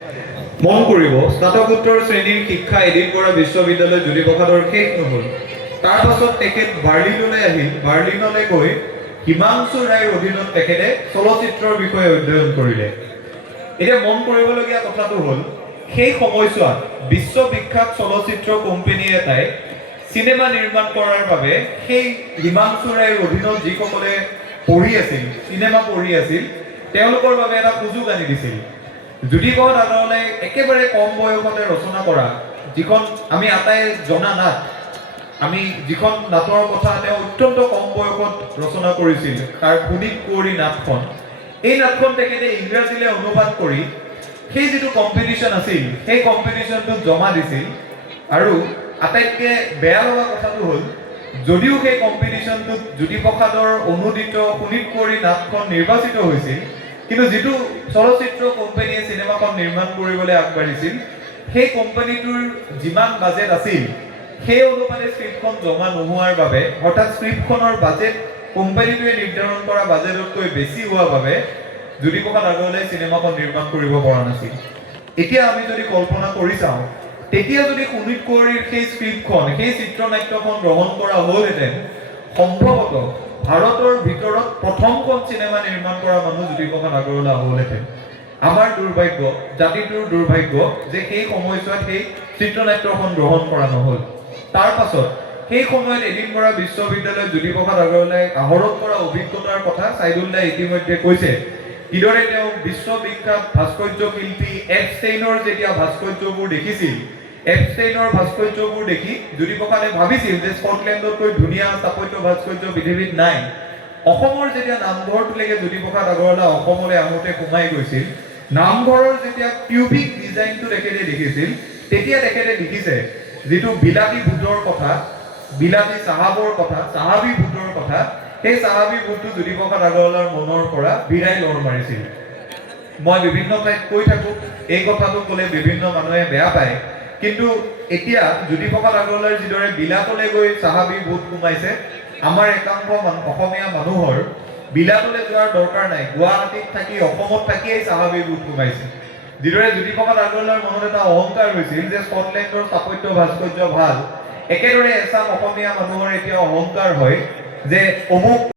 মন কৰিব স্নাতকোত্তৰ শ্ৰেণীৰ শিক্ষা এডিনবৰা বিশ্ববিদ্যালয় জ্যোতিপ্ৰসাদৰ শেষ নহল। তাৰ পাছত তেখেত বাৰ্লিনলৈ আহিল। বাৰ্লিনলৈ গৈ হিমাংশু ৰায়ৰ অধীনত তেখেতে চলচ্চিত্ৰৰ বিষয়ে অধ্যয়ন কৰিলে। এতিয়া মন কৰিবলগীয়া কথাটো হ'ল সেই সময়ছোৱাত বিশ্ববিখ্যাত চলচ্চিত্ৰ কোম্পানী এটাই চিনেমা নিৰ্মাণ কৰাৰ বাবে সেই হিমাংশু ৰায়ৰ অধীনত যিসকলে পঢ়ি আছিল, চিনেমা পঢ়ি আছিল, তেওঁলোকৰ বাবে এটা সুযোগ আনি দিছিল। জ্যোতিপ্ৰসাদ আগৰৱালাই একেবাৰে কম বয়সতে ৰচনা কৰা যিখন আমি আটাই জনা নাট, আমি যিখন নাটৰ কথা তেওঁ অত্যন্ত কম বয়সত ৰচনা কৰিছিল, তাৰ পুনিত কুঁৱৰী নাটখন, এই নাটখন তেখেতে ইংৰাজীলৈ অনুবাদ কৰি সেই যিটো কম্পিটিশ্যন আছিল সেই কম্পিটিশ্যনটোত জমা দিছিল। আৰু আটাইতকৈ বেয়া লগা কথাটো হ'ল যদিও সেই কম্পিটিশ্যনটোত জ্যোতিপ্ৰসাদৰ অনুদিত পুনিত কুঁৱৰী নাটখন নিৰ্বাচিত হৈছিল, কিন্তু যিটো চলচ্চিত্ৰ কোম্পানীয়ে চিনেমাখন নিৰ্মাণ কৰিবলৈ আগবাঢ়িছিল সেই কোম্পানীটোৰ যিমান বাজেট আছিল সেই অনুপাতে স্ক্ৰিপ্টখন জমা নোহোৱাৰ বাবে, অৰ্থাৎ স্ক্ৰিপ্টখনৰ বাজেট কোম্পানীটোৱে নিৰ্ধাৰণ কৰা বাজেটতকৈ বেছি হোৱাৰ বাবে জ্যোতিপ্ৰসাদ আগৰৱালাই চিনেমাখন নিৰ্মাণ কৰিব পৰা নাছিল। এতিয়া আমি যদি কল্পনা কৰি চাওঁ, তেতিয়া যদি পুনিত কুঁৱৰীৰ সেই স্ক্ৰিপ্টখন, সেই চিত্ৰনাট্যখন গ্ৰহণ কৰা হ'লহেঁতেন, সম্ভৱতঃ ভাৰতৰ ভিতৰত প্ৰথমখন চিনেমা নিৰ্মাণ কৰা মানুহ জ্যোতিপ্ৰসাদ আগৰৱালা হ'লহেঁতেন। আমাৰ দুৰ্ভাগ্য, জাতিটোৰ দুৰ্ভাগ্য যে সেই সময়ছোৱাত সেই চিত্ৰনাট্যখন গ্ৰহণ কৰা নহ'ল। তাৰ পাছত সেই সময়ত এডিনবৰা বিশ্ববিদ্যালয়ত জ্যোতিপ্ৰসাদ আগৰৱালাই আহৰণ কৰা অভিজ্ঞতাৰ কথা ছাইদুল দাই ইতিমধ্যে কৈছে। কিদৰে তেওঁ বিশ্ববিখ্যাত ভাস্কৰ্য শিল্পী এপষ্টেইনৰ যেতিয়া ভাস্কৰ্যবোৰ দেখিছিল, এপষ্টেইনৰ ভাস্কৰ্যবোৰ দেখি জ্যোতিপ্ৰসাদে ভাবিছিল যে স্কটলেণ্ডতকৈ ধুনীয়া স্থাপত্য ভাস্কৰ্য পৃথিৱীত নাই। অসমৰ যেতিয়া নামঘৰটোলৈকে জ্যোতিপ্ৰসাদ আগৰৱালা অসমলৈ আহোঁতে সোমাই গৈছিল, নামঘৰৰ যেতিয়া কিউবিক ডিজাইনটো তেখেতে দেখিছিল, তেতিয়া তেখেতে দেখিছে যিটো বিলাতী ভূতৰ কথা, বিলাতী চাহাবৰ কথা, চাহাবী ভূতৰ কথা, সেই চাহাবী ভূতটো জ্যোতিপ্ৰসাদ আগৰৱালাৰ মনৰ পৰা বিৰাই লৰ মাৰিছিল। মই বিভিন্ন ঠাইত কৈ থাকোঁ, এই কথাটো ক'লে বিভিন্ন মানুহে বেয়া পায়, কিন্তু এতিয়া জ্যোতিপ্ৰসাদ আগৰৱালাৰ যিদৰে বিলাতলৈ গৈ চাহাবী ভূত সোমাইছে, আমাৰ একাংশ অসমীয়া মানুহৰ বিলাতলৈ যোৱাৰ দৰকাৰ নাই। গুৱাহাটীত থাকি, অসমত থাকিয়েই চাহাবী ভূত সোমাইছে। যিদৰে জ্যোতিপ্ৰসাদ আগৰৱালাৰ মনত এটা অহংকাৰ হৈছিল যে স্কটলেণ্ডৰ স্থাপত্য ভাস্কৰ্য ভাল, একেদৰে এচাম অসমীয়া মানুহৰ এতিয়া অহংকাৰ হয় যে অমুক